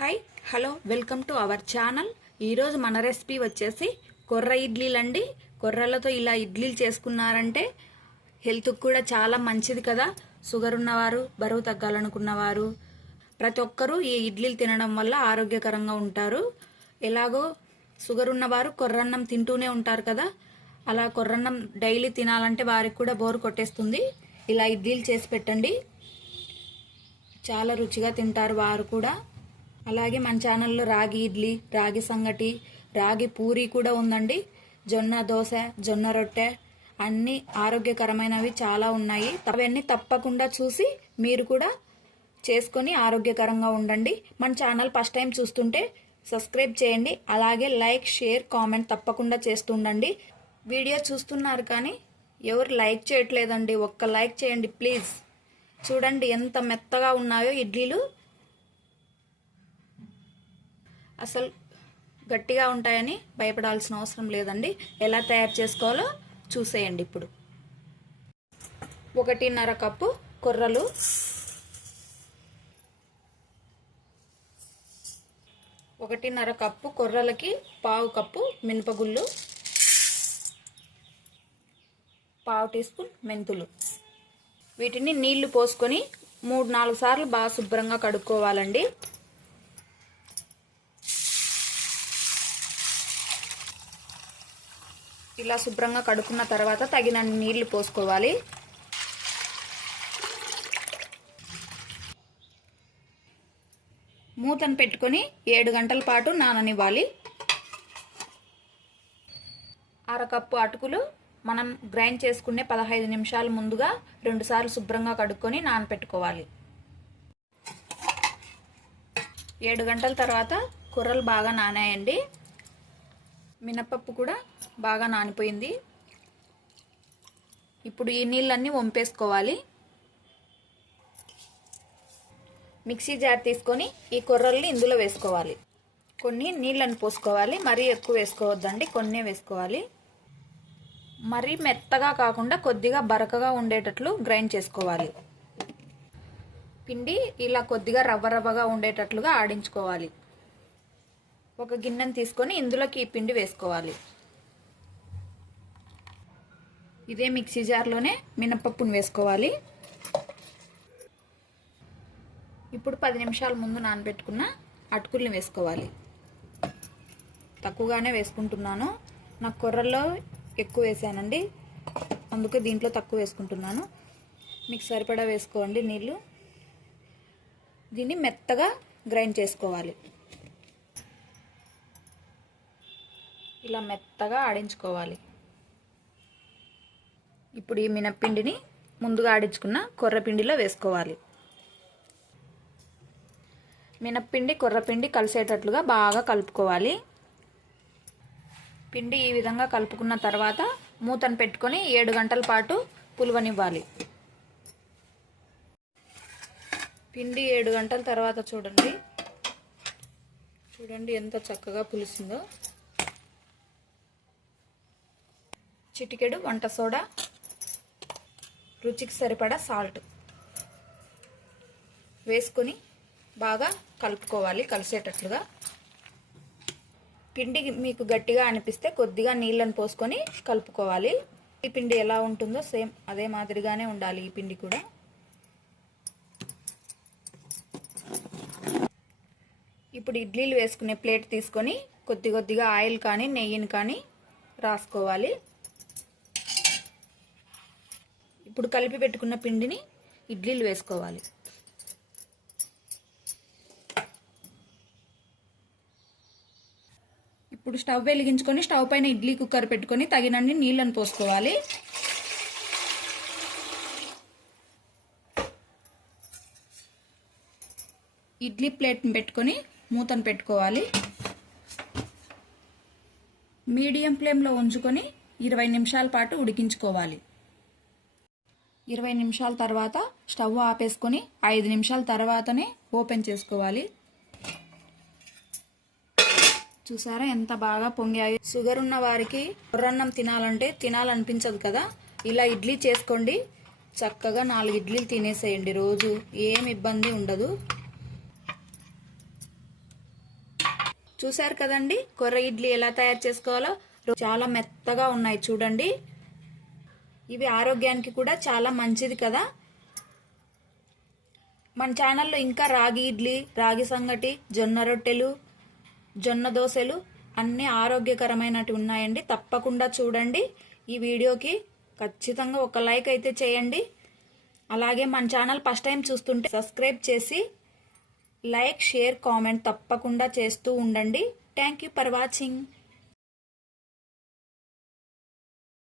Hi hello welcome to our channel. ఈరోజు మన recipe వచ్చేసి కొర్ర ఇడ్లీలండి. కొర్రలతో ఇలా ఇడ్లీలు చేసుకున్నారంటే హెల్త్కి కూడా చాలా మంచిది కదా. షుగర్ ఉన్నవారు, బరువు తగ్గాలనుకున్నవారు ప్రతి ఒక్కరూ ఈ ఇడ్లీలు తినడం వల్ల ఆరోగ్యకరంగా ఉంటారు. ఎలాగో షుగర్ ఉన్నవారు కొర్రన్నం తింటూనే ఉంటారు కదా, అలా కొర్రన్నం డైలీ తినాలంటే వారికి కూడా బోరు కొట్టేస్తుంది. ఇలా ఇడ్లీలు చేసి పెట్టండి, చాలా రుచిగా తింటారు వారు కూడా. అలాగే మన ఛానల్లో రాగి ఇడ్లీ, రాగి సంగటి, రాగి పూరి కూడా ఉందండి. జొన్న దోశ, జొన్న రొట్టె అన్నీ ఆరోగ్యకరమైనవి చాలా ఉన్నాయి. అవన్నీ తప్పకుండా చూసి మీరు కూడా చేసుకొని ఆరోగ్యకరంగా ఉండండి. మన ఛానల్ ఫస్ట్ టైం చూస్తుంటే సబ్స్క్రైబ్ చేయండి. అలాగే లైక్, షేర్, కామెంట్ తప్పకుండా చేస్తుండండి. వీడియో చూస్తున్నారు కానీ ఎవరు లైక్ చేయట్లేదండి. ఒక్క లైక్ చేయండి ప్లీజ్. చూడండి ఎంత మెత్తగా ఉన్నాయో ఇడ్లీలు, అసలు గట్టిగా ఉంటాయని భయపడాల్సిన అవసరం లేదండి. ఎలా తయారు చేసుకోవాలో చూసేయండి. ఇప్పుడు 1.5 కప్పు కొర్రలు, 1.5 కప్పు కొర్రలకి 1/2 కప్పు మినపగుళ్ళు, 1/2 టీ స్పూన్ మెంతులు. వీటిని నీళ్లు పోసుకొని 3-4 సార్లు బాగా శుభ్రంగా కడుక్కోవాలండి. ఇలా శుభ్రంగా కడుక్కున్న తర్వాత తగినన్ని నీళ్లు పోసుకోవాలి. మూతను పెట్టుకొని 7 గంటల పాటు నాననివ్వాలి. 1/2 కప్పు అటుకులు మనం గ్రైండ్ చేసుకునే 15 నిమిషాల ముందుగా 2 సార్లు శుభ్రంగా కడుక్కొని నానపెట్టుకోవాలి. 7 గంటల తర్వాత కొర్రలు బాగా నానాయండి. మినపప్పు కూడా బాగా నానిపోయింది. ఇప్పుడు ఈ నీళ్ళన్నీ వంపేసుకోవాలి. మిక్సీ జార్ తీసుకొని ఈ కొర్రల్ని ఇందులో వేసుకోవాలి. కొన్ని నీళ్ళని పోసుకోవాలి, మరీ ఎక్కువ వేసుకోవద్దండి, కొన్నే వేసుకోవాలి. మరీ మెత్తగా కాకుండా కొద్దిగా బరకగా ఉండేటట్లు గ్రైండ్ చేసుకోవాలి. పిండి ఇలా కొద్దిగా రవ్వ రవ్వగా ఉండేటట్లుగా ఆడించుకోవాలి. ఒక గిన్నెని తీసుకొని ఇందులోకి ఈ పిండి వేసుకోవాలి. ఇదే మిక్సీ జార్లోనే మినపప్పును వేసుకోవాలి. ఇప్పుడు 10 నిమిషాల ముందు నానబెట్టుకున్న అటుకుల్ని వేసుకోవాలి. తక్కువగానే వేసుకుంటున్నాను, నాకు కొర్రల్లో ఎక్కువ వేసానండి, అందుకే దీంట్లో తక్కువ వేసుకుంటున్నాను. మీకు సరిపడా వేసుకోండి నీళ్ళు. దీన్ని మెత్తగా గ్రైండ్ చేసుకోవాలి. ఇలా మెత్తగా ఆడించుకోవాలి. ఇప్పుడు ఈ మినప్పిండిని ముందుగా ఆడించుకున్న కొర్రపిండిలో వేసుకోవాలి. మినప్పిండి, కొర్రపిండి కలిసేటట్లుగా బాగా కలుపుకోవాలి. పిండి ఈ విధంగా కలుపుకున్న తర్వాత మూతను పెట్టుకొని 7 గంటల పాటు పులవనివ్వాలి. పిండి 7 గంటల తర్వాత చూడండి ఎంత చక్కగా పులిసిందో. చిటికెడు వంట సోడా, రుచికి సరిపడా సాల్ట్ వేసుకొని బాగా కలుపుకోవాలి కలిసేటట్లుగా. పిండి మీకు గట్టిగా అనిపిస్తే కొద్దిగా నీళ్ళని పోసుకొని కలుపుకోవాలి. ఈ పిండి ఎలా ఉంటుందో సేమ్ అదే మాదిరిగానే ఉండాలి ఈ పిండి కూడా. ఇప్పుడు ఇడ్లీలు వేసుకునే ప్లేట్ తీసుకొని కొద్దిగా ఆయిల్ కానీ నెయ్యిని కానీ రాసుకోవాలి. ఇప్పుడు కలిపి పెట్టుకున్న పిండిని ఇడ్లీలు వేసుకోవాలి. ఇప్పుడు స్టవ్ వెలిగించుకొని స్టవ్ పైన ఇడ్లీ కుక్కర్ పెట్టుకొని తగినన్ని నీళ్ళని పోసుకోవాలి. ఇడ్లీ ప్లేట్ని పెట్టుకొని మూతను పెట్టుకోవాలి. మీడియం ఫ్లేమ్లో ఉంచుకొని 20 నిమిషాల పాటు ఉడికించుకోవాలి. 20 నిమిషాల తర్వాత స్టవ్ ఆపేసుకొని 5 నిమిషాల తర్వాతనే ఓపెన్ చేసుకోవాలి. చూసారా ఎంత బాగా పొంగాయి. షుగర్ ఉన్న వారికి కొర్రన్నం తినాలనిపించదు కదా, ఇలా ఇడ్లీ చేసుకోండి. చక్కగా 4 ఇడ్లీలు తినేసేయండి రోజు, ఏం ఇబ్బంది ఉండదు. చూశారు కదండి కొర్ర ఇడ్లీ ఎలా తయారు చేసుకోవాలో. చాలా మెత్తగా ఉన్నాయి చూడండి. ఇవి ఆరోగ్యానికి కూడా చాలా మంచిది కదా. మన ఛానల్లో ఇంకా రాగి ఇడ్లీ, రాగి సంగటి, జొన్న రొట్టెలు, జొన్న దోశలు అన్నీ ఆరోగ్యకరమైనవి ఉన్నాయండి. తప్పకుండా చూడండి. ఈ వీడియోకి ఖచ్చితంగా ఒక లైక్ అయితే చేయండి. అలాగే మన ఛానల్ ఫస్ట్ టైం చూస్తుంటే సబ్స్క్రైబ్ చేసి లైక్, షేర్, కామెంట్ తప్పకుండా చేస్తూ ఉండండి. Thank you for watching.